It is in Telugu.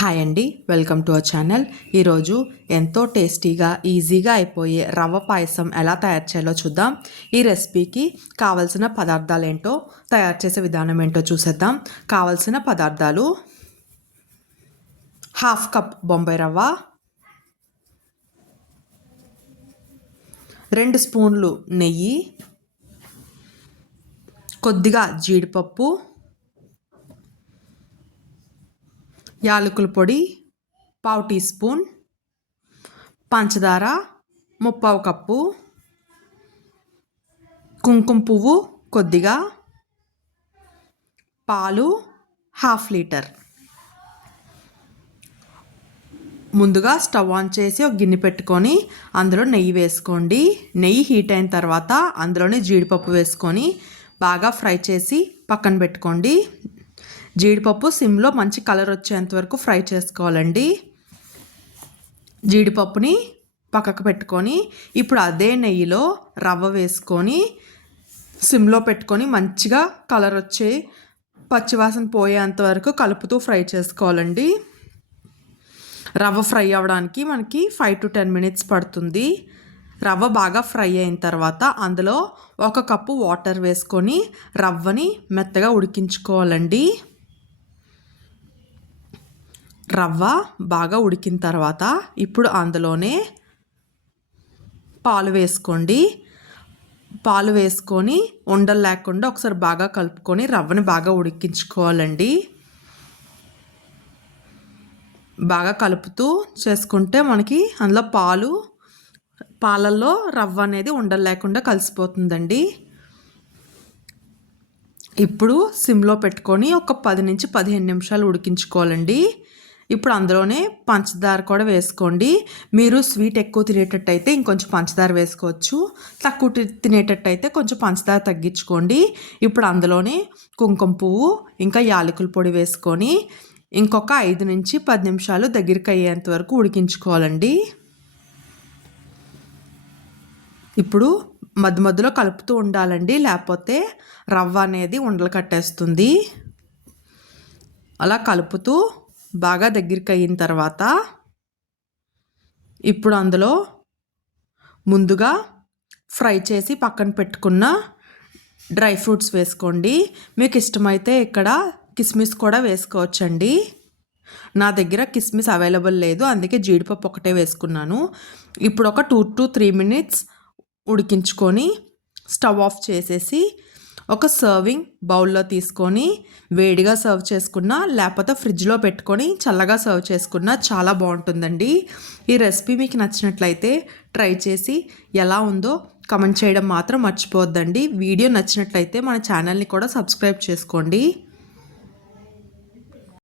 హాయ్ అండి, వెల్కమ్ టు అవర్ ఛానల్. ఈరోజు ఎంతో టేస్టీగా ఈజీగా అయిపోయే రవ్వ పాయసం ఎలా తయారు చేయాలో చూద్దాం. ఈ రెసిపీకి కావలసిన పదార్థాలు ఏంటో, తయారు చేసే విధానం ఏంటో చూసేద్దాం. కావలసిన పదార్థాలు: 1/2 కప్ బొంబాయి రవ్వ, 2 స్పూన్లు నెయ్యి, కొద్దిగా జీడిపప్పు, యాలకుల పొడి 1/2 టీ స్పూన్, పంచదార 1/2 కప్పు, కుంకుమ పువ్వు కొద్దిగా, పాలు 1/2 లీటర్. ముందుగా స్టవ్ ఆన్ చేసి ఒక గిన్నె పెట్టుకొని అందులో నెయ్యి వేసుకోండి. నెయ్యి హీట్ అయిన తర్వాత అందులోనే జీడిపప్పు వేసుకొని బాగా ఫ్రై చేసి పక్కన పెట్టుకోండి. జీడిపప్పు సిమ్లో మంచి కలర్ వచ్చేంత వరకు ఫ్రై చేసుకోవాలండి. జీడిపప్పుని పక్కకు పెట్టుకొని ఇప్పుడు అదే నెయ్యిలో రవ్వ వేసుకొని సిమ్లో పెట్టుకొని మంచిగా కలర్ వచ్చే పచ్చివాసన పోయేంత వరకు కలుపుతూ ఫ్రై చేసుకోవాలండి. రవ్వ ఫ్రై అవ్వడానికి మనకి 5 to 10 minutes పడుతుంది. రవ్వ బాగా ఫ్రై అయిన తర్వాత అందులో 1 కప్పు వాటర్ వేసుకొని రవ్వని మెత్తగా ఉడికించుకోవాలండి. రవ్వ బాగా ఉడికిన తర్వాత ఇప్పుడు అందులోనే పాలు వేసుకోండి. పాలు వేసుకొని ఉండలు లేకుండా ఒకసారి బాగా కలుపుకొని రవ్వని బాగా ఉడికించుకోవాలండి. బాగా కలుపుతూ చేసుకుంటే మనకి అందులో పాలల్లో రవ్వ అనేది ఉండలు లేకుండా కలిసిపోతుందండి. ఇప్పుడు సిమ్లో పెట్టుకొని ఒక 10 నుంచి 15 నిమిషాలు ఉడికించుకోవాలండి. ఇప్పుడు అందులోనే పంచదార కూడా వేసుకోండి. మీరు స్వీట్ ఎక్కువ తినేటట్టయితే ఇంకొంచెం పంచదార వేసుకోవచ్చు. తక్కువ తినేటట్టయితే కొంచెం పంచదార తగ్గించుకోండి. ఇప్పుడు అందులోనే కుంకుమ పువ్వు ఇంకా యాలకుల పొడి వేసుకొని ఇంకొక 5 నుంచి 10 నిమిషాలు దగ్గరికి అయ్యేంత వరకు ఉడికించుకోవాలండి. ఇప్పుడు మధ్య మధ్యలో కలుపుతూ ఉండాలండి, లేకపోతే రవ్వ అనేది ఉండలు కట్టేస్తుంది. అలా కలుపుతూ బాగా దగ్గరికి అయిన తర్వాత ఇప్పుడు అందులో ముందుగా ఫ్రై చేసి పక్కన పెట్టుకున్న డ్రై ఫ్రూట్స్ వేసుకోండి. మీకు ఇష్టమైతే ఇక్కడ కిస్మిస్ కూడా వేసుకోవచ్చండి. నా దగ్గర కిస్మిస్ అవైలబుల్ లేదు, అందుకే జీడిపప్పు ఒకటే వేసుకున్నాను. ఇప్పుడు ఒక 2 to 3 minutes ఉడికించుకొని స్టవ్ ఆఫ్ చేసేసి ఒక సర్వింగ్ బౌల్లో తీసుకొని వేడిగా సర్వ్ చేసుకున్నా, లేకపోతే ఫ్రిడ్జ్లో పెట్టుకొని చల్లగా సర్వ్ చేసుకున్నా చాలా బాగుంటుందండి. ఈ రెసిపీ మీకు నచ్చినట్లయితే ట్రై చేసి ఎలా ఉందో కామెంట్ చేయడం మాత్రం మర్చిపోవద్దండి. వీడియో నచ్చినట్లయితే మన ఛానల్ని కూడా సబ్స్క్రైబ్ చేసుకోండి.